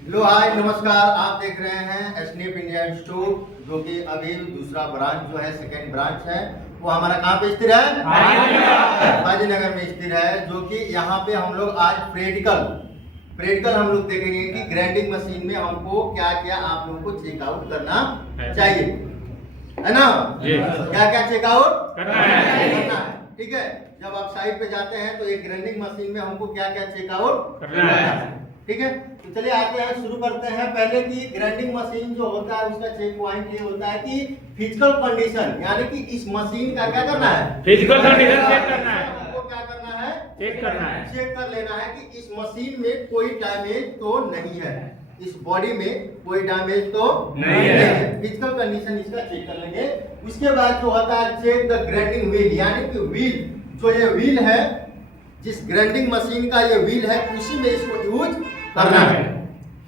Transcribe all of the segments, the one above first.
Hello hi नमस्कार, आप देख रहे हैं एसनीप इंडिया इंस्टीट्यूट, जो कि अभी दूसरा ब्रांच जो है सेकेंड ब्रांच है वो हमारा कहाँ पे स्थिर है? बाजीनगर में स्थिर है। जो कि यहाँ पे हम लोग आज प्रैक्टिकल हम लोग देखेंगे कि ग्राइंडिंग मशीन में हमको क्या क्या आप लोगों को चेकआउट करना चाहिए, है ना? क्या क्या चेकआउट करना है, ठीक है। जब आप साइट पे जाते हैं तो एक ग्राइंडिंग मशीन में हमको क्या क्या चेकआउट करना है, ठीक है। तो चलिए आते हैं, शुरू करते हैं। पहले की ग्राइंडिंग मशीन जो होता है उसका चेक पॉइंट ये होता है कि फिजिकल कंडीशन, यानी कि इस मशीन का क्या करना है, फिजिकल कंडीशन चेक करना है। हमको क्या करना है, चेक करना है, चेक कर लेना है कि इस मशीन में कोई डैमेज तो नहीं है, इस बॉडी में कोई डैमेज तो नहीं है। फिजिकल कंडीशन इसका चेक कर लेंगे। उसके बाद जो होता है चेक द ग्राइंडिंग व्हील, यानी कि व्हील, जो ये व्हील है, जिस ग्राइंडिंग मशीन का ये व्हील है उसी में इसको यूज करना है,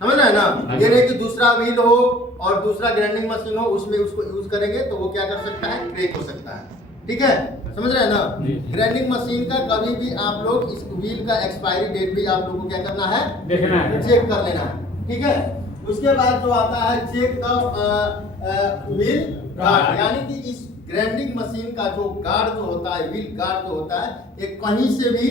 समझ रहे हैं ना? ये नहीं कि दूसरा व्हील हो और दूसरा ग्राइंडिंग मशीन हो उसमें उसको यूज करेंगे तो वो क्या कर सकता है, क्रेक हो सकता है, ठीक है। समझ रहे हैं ना? ग्राइंडिंग मशीन का कभी भी आप लोग इस व्हील का एक्सपायरी डेट भी आप लोगों को क्या करना है, देखना है, चेक कर लेना है, ठीक है। उसके बाद जो आता है चेक द व्हील गार्ड, यानी कि इस ग्राइंडिंग मशीन का जो गार्ड जो होता है, व्हील गार्ड जो होता है, ये कहीं से भी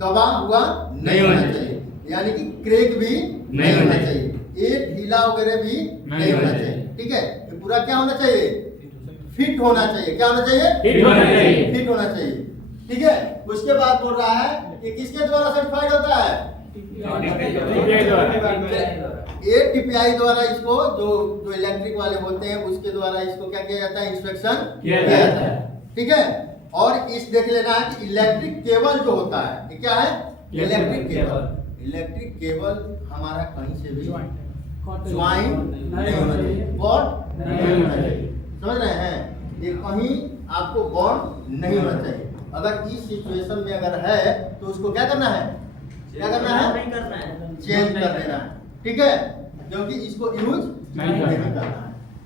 दबा हुआ नहीं होना चाहिए, यानी कि क्रेक भी नहीं होना चाहिए, ये ढीला वगैरह भी नहीं होना चाहिए, ठीक है। ये पूरा क्या होना चाहिए, फिट होना चाहिए। क्या होना चाहिए, फिट होना चाहिए, फिट होना चाहिए, ठीक है। उसके बाद बोल रहा है कि किसके द्वारा सर्टिफाइड होता है, ये टीपीआई द्वारा इसको, जो इलेक्ट्रिक वाले होते हैं उसके द्वारा इसको क्या किया जाता है, इंस्पेक्शन किया जाता है, ठीक है। और इस देख लेना है कि इलेक्ट्रिक केबल जो होता है, ये क्या है, इलेक्ट्रिक केबल। इलेक्ट्रिक केबल हमारा कहीं से भी ज्वाइन नहीं होना चाहिए, बॉन्ड नहीं होना चाहिए, समझ रहे हैं? ये कहीं आपको बॉन्ड नहीं होना चाहिए। अगर इस सिचुएशन में अगर है तो उसको क्या करना है, क्या करना है, चेंज कर देना है, ठीक है, क्योंकि इसको यूज नहीं करना है,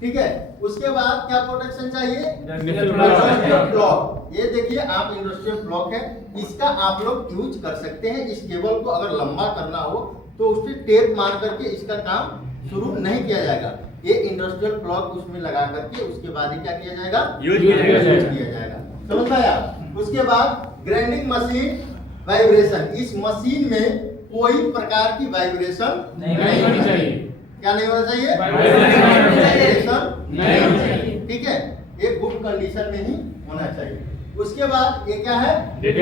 ठीक है। उसके बाद क्या प्रोटेक्शन चाहिए, इंडस्ट्रियल ब्लॉक। ये देखिए आप, इंडस्ट्रियल ब्लॉक है, इसका आप लोग यूज कर सकते हैं। इस केबल को अगर लंबा करना हो तो उस पर टेप मार करके इसका काम शुरू नहीं किया जाएगा, ये इंडस्ट्रियल ब्लॉक उसमें लगा करके उसके बाद ही क्या किया जाएगा, यूज किया जाएगा, समझ पाया? उसके बाद ग्राइंडिंग मशीन वाइब्रेशन, इस मशीन में कोई प्रकार की वाइब्रेशन नहीं होनी चाहिए। क्या नहीं होना चाहिए, वाइब्रेशन नहीं होना चाहिए, ठीक है। ये गुड कंडीशन में ही होना चाहिए। उसके बाद ये क्या है, डेड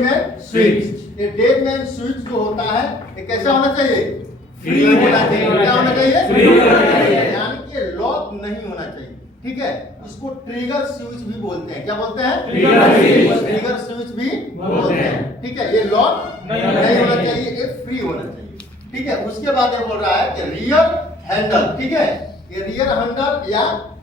मैन स्विच। ये डेड मैन स्विच जो होता है ये कैसा होना चाहिए, फ्री होना चाहिए। क्या होना चाहिए, फ्री होना चाहिए, यानी कि लॉक नहीं होना चाहिए, ठीक है। इसको ट्रिगर स्विच भी बोलते हैं। क्या बोलते हैं, ट्रिगर स्विच भी बोलते हैं, ठीक है। ये लॉक नहीं होना चाहिए, ये फ्री होना चाहिए, ठीक है। उसके बाद ये बोल रहा है कि रियर हैंडल, ठीक है, ये रियर हैंडल या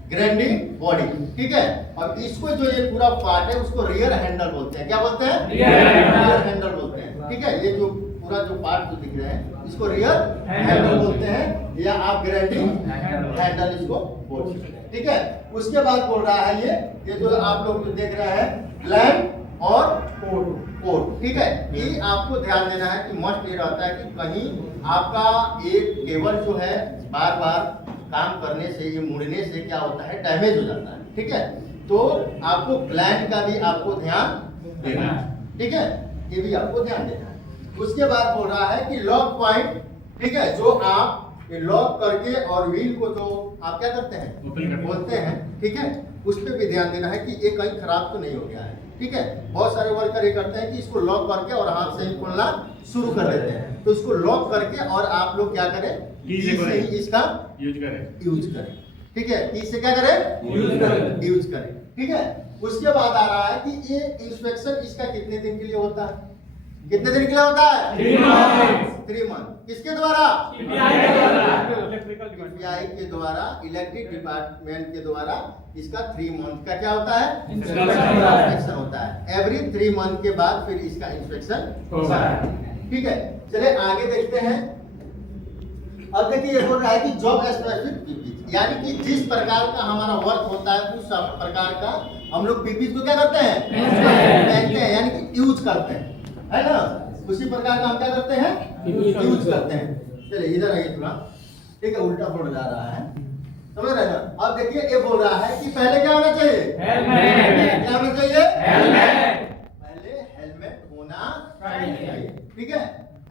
ग्राइंडिंग बॉडी, ठीक है। और इसको जो ये पूरा पार्ट है उसको रियर हैंडल बोलते हैं। क्या बोलते हैं, रियर हैंडल बोलते हैं, ठीक है। ये जो पूरा जो पार्ट जो दिख रहे हैं इसको रियर हैंडल बोलते हैं, या आप ग्राइंडिंग हैंडल इसको बोल सकते हैं, ठीक है। उसके बाद बोल रहा है ये जो आप लोग जो देख रहे हैं क्लैंप और कोड, ठीक है। ये आपको ध्यान देना है कि मस्ट ये रहता है कि कहीं आपका एक केबल जो है बार बार काम करने से, ये मुड़ने से क्या होता है, डैमेज हो जाता है, ठीक है। तो आपको क्लैंप का भी आपको ध्यान देना है, ठीक है, ये भी आपको ध्यान देना है। उसके बाद बोल रहा है कि लॉक पॉइंट, ठीक है, जो आप ये लॉक करके और व्हील को जो आप क्या करते हैं, बोलते हैं, ठीक है, उस पर भी ध्यान देना है कि ये कहीं खराब तो नहीं हो गया है, ठीक है। बहुत सारे वर्कर ये करते हैं कि इसको लॉक करके और हाथ से ही खोलना शुरू कर देते हैं, तो इसको लॉक करके और आप लोग क्या करें, से ही इसका यूज करें, ठीक है। इससे क्या करें, यूज करें, ठीक है। उसके बाद आ रहा है कि ये इंस्पेक्शन इसका कितने दिन के लिए होता है, कितने दिन के लिए होता है, 3 मंथ। किसके द्वारा, टीपीआई के द्वारा, इलेक्ट्रिक डिपार्टमेंट के द्वारा इसका 3 मंथ का क्या होता है, इंस्पेक्शन होता है। एवरी 3 मंथ के बाद फिर इसका इंस्पेक्शन होता है, ठीक है। चले आगे देखते हैं। अब देखिए ये बोल रहा है कि जॉब स्पेसिफिक पीपीज, यानी कि जिस प्रकार का हमारा वर्क होता है उस प्रकार का हम लोग पीपीज को क्या करते हैं, पहनते हैं, यानी कि यूज करते हैं, है ना। उसी प्रकार का हम क्या करते हैं, यूज करते हैं। चलिए इधर आइए थोड़ा, ठीक है, उल्टा बोल जा रहा है, समझ रहे ना। अब देखिए ये बोल रहा है कि पहले क्या होना चाहिए, हेलमेट, क्या होना चाहिए, हेलमेट पहले हेलमेट होना चाहिए, ठीक है,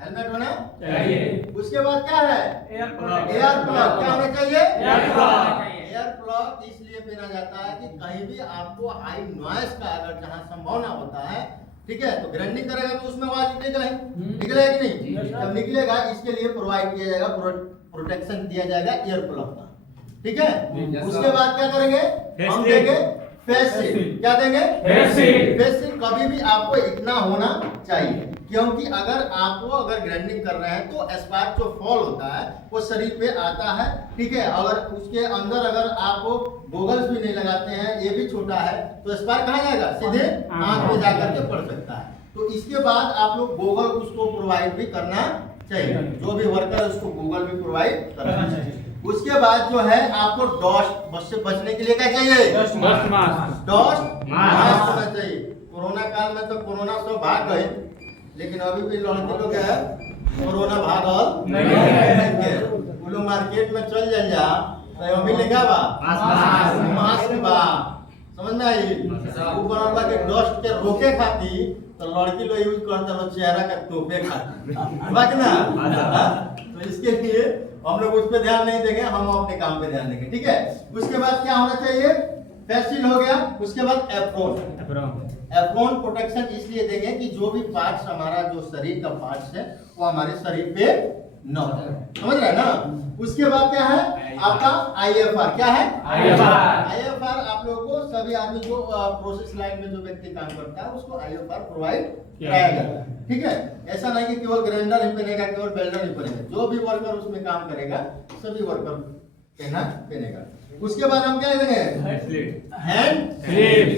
हेलमेट होना चाहिए। उसके बाद क्या है, एयर प्लग, एयर प्लग क्या होना चाहिए, एयर प्लग, एयर प्लग इसलिए पहना जाता है कि कहीं भी आपको हाई नॉइस का अगर जहां संभावना होता है, ठीक है, तो ग्राइंडिंग करेगा तो उसमें आवाज निकलेगा ही, निकलेगा कि नहीं, जब निकलेगा इसके लिए प्रोवाइड किया जाएगा, प्रोटेक्शन दिया जाएगा एयर प्लग का, ठीक है। उसके बाद क्या करेंगे, हम देंगे फेस शील्ड, क्या देंगे, फेस शील्ड। फेस शील्ड कभी भी आपको इतना होना चाहिए, क्योंकि अगर आपको अगर ग्राइंडिंग कर रहे हैं तो स्पार्क जो फॉल होता है वो शरीर पे आता है, ठीक है। अगर उसके अंदर अगर आप गोगल्स भी नहीं लगाते हैं, ये भी छोटा है, तो स्पार्क कहाँ जाएगा, सीधे आंख में जाकर के पड़ सकता है। तो इसके बाद आप लोग गोगल उसको प्रोवाइड भी करना चाहिए, जो भी वर्कर है उसको गोगल भी प्रोवाइड करना चाहिए। उसके बाद जो है आपको डस्ट से बचने के लिए क्या चाहिए, डस्ट मास्क, डस्ट मास्क होना चाहिए। कोरोना काल में तो कोरोना सब भाग गए, लेकिन अभी भी लड़के लोग है कोरोना भागल नहीं है। वो लोग मार्केट में चल जा तो अभी लिखा बा मास्क बा, समझ में आई, वो बनल बा के डस्ट के रोके खातिर, तो लड़की लोग यूज करते हैं चेहरा का टोपे खातिर, बा कि ना। तो इसके लिए हम लोग उस पर ध्यान नहीं देंगे, हम अपने काम पे ध्यान देंगे, ठीक है। उसके बाद क्या होना चाहिए, फेस शील्ड हो गया। उसके बाद एप्रोन, एप्रोन प्रोटेक्शन इसलिए देंगे कि जो भी पार्ट्स हमारा जो शरीर का पार्ट्स है वो हमारे शरीर पे न हो, समझ रहे हैं ना। उसके बाद क्या है आपका IFR, क्या है IFR, आप लोगों को सभी आदमी जो प्रोसेस लाइन में जो व्यक्ति काम करता है उसको IFR प्रोवाइड कराया जाता है, ठीक है। ऐसा नहीं कि केवल ग्राइंडर ही पहनेगा, केवल वेल्डर ही पहनेगा, जो भी वर्कर उसमें काम करेगा सभी वर्कर पहनेगा। उसके बाद हम क्या देंगे, हैंड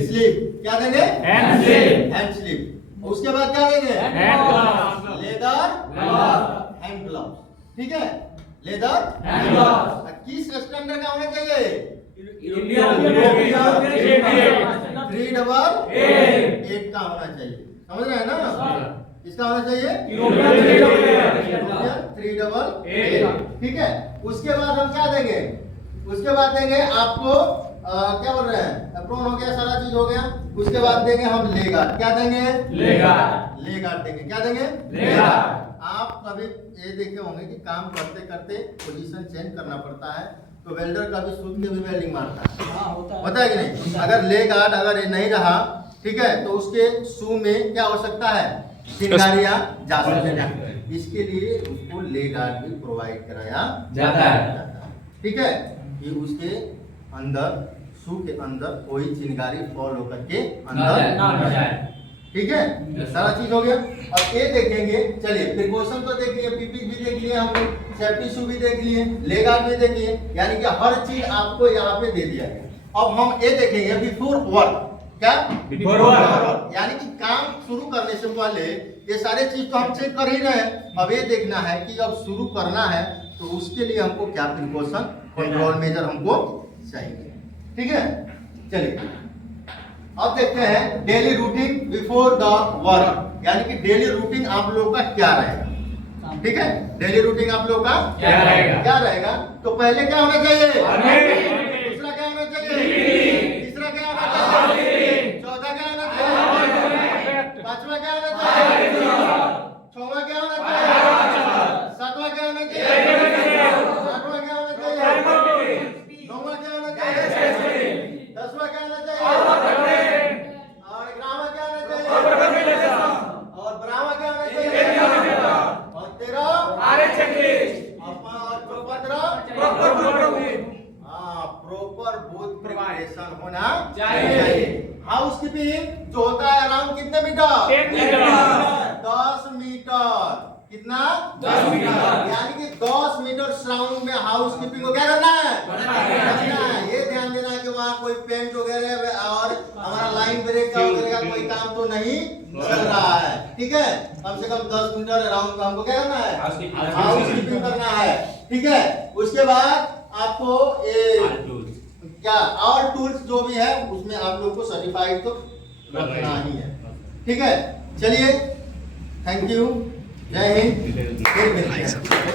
स्लीव, क्या देंगे, हैंड स्लीव। उसके बाद क्या देंगे, लेदर हैंड ग्लव्स, ठीक है, लेदर हैंड ग्लव्स। किस स्टैंडर्ड का होना चाहिए, 388 का होना चाहिए, समझ रहे हैं ना। इसका होना चाहिए 388, ठीक है। उसके बाद हम क्या देंगे, उसके बाद देंगे आपको क्या बोल रहे हैं, एप्रोन हो गया, सारा चीज हो गया। उसके बाद देंगे हम लेगार्ड, क्या देंगे, लेगार्ड देंगे, क्या देंगे, लेगार्ड। आप कभी ये देखे होंगे कि काम करते करते पोजीशन चेंज करना पड़ता है, तो वेल्डर का भी सूद के भी वेल्डिंग मारता है, होता है कि नहीं। अगर लेगार्ड अगर ये नहीं रहा, ठीक है, तो उसके शू में क्या हो सकता है, चिंगारियां जा सकते हैं, इसके लिए उसको लेगार्ड भी प्रोवाइड कराया जाता है, ठीक है, कि उसके अंदर शू के अंदर कोई चिंगारी फॉल होकर के अंदर ना जाए, ठीक है। सारा चीज हो गया। अब ये देखेंगे, चलिए प्रिकॉशन तो देख लिए, पीपी भी देख लिए, हम सेफ्टी शू भी देख लिए, लेगार्ड भी देख लिए, यानी कि हर चीज आपको यहाँ पे दे दिया गया। अब हम ये देखेंगे बिफोर वर्क, क्या बिफोर वर्क, यानी कि काम शुरू करने से पहले ये सारे चीज तो हम चेक कर ही रहे हैं। अब ये देखना है कि अब शुरू करना है तो उसके लिए हमको क्या प्रिकॉशन, कंट्रोल मेजर हमको चाहिए, ठीक है। चलिए अब देखते हैं daily routine before the work, यानी कि डेली रूटीन आप लोगों का क्या रहेगा, ठीक है। डेली रूटीन आप लोगों का क्या रहेगा, तो पहले क्या होना चाहिए, दूसरा क्या होना चाहिए, तीसरा क्या होना चाहिए, चौथा क्या होना चाहिए, पांचवा क्या होना चाहिए, छठवां क्या होना चाहिए, सातवां क्या होना चाहिए, आठवां क्या होना चाहिए, नौवां क्या होना चाहिए, दसवां क्या होना चाहिए, और 11वां क्या होना चाहिए, और 12वां क्या होना चाहिए, और 13 प्रॉपर बूथ प्रिपरेशन होना चाहिए। हाउसकीपिंग जो होता है अराउंड कितने मीटर, 10 मीटर, कितना 10 मीटर, यानी कि 10 मीटर सराउंड में हाउसकीपिंग को क्या करना है, ये ध्यान देना है कि वहाँ कोई पेंट वगैरह और हमारा लाइन ब्रेक का वगैरह का कोई काम तो नहीं चल रहा है, ठीक है। कम से कम 10 मीटर अराउंड का हमको क्या करना है, हाउसकीपिंग करना है, ठीक है। उसके बाद आपको ये क्या और टूल्स जो भी है उसमें आप लोग को सर्टिफाइड तो रखना ही है, ठीक है। चलिए, थैंक यू, जय हिंद, फिर मिलते हैं।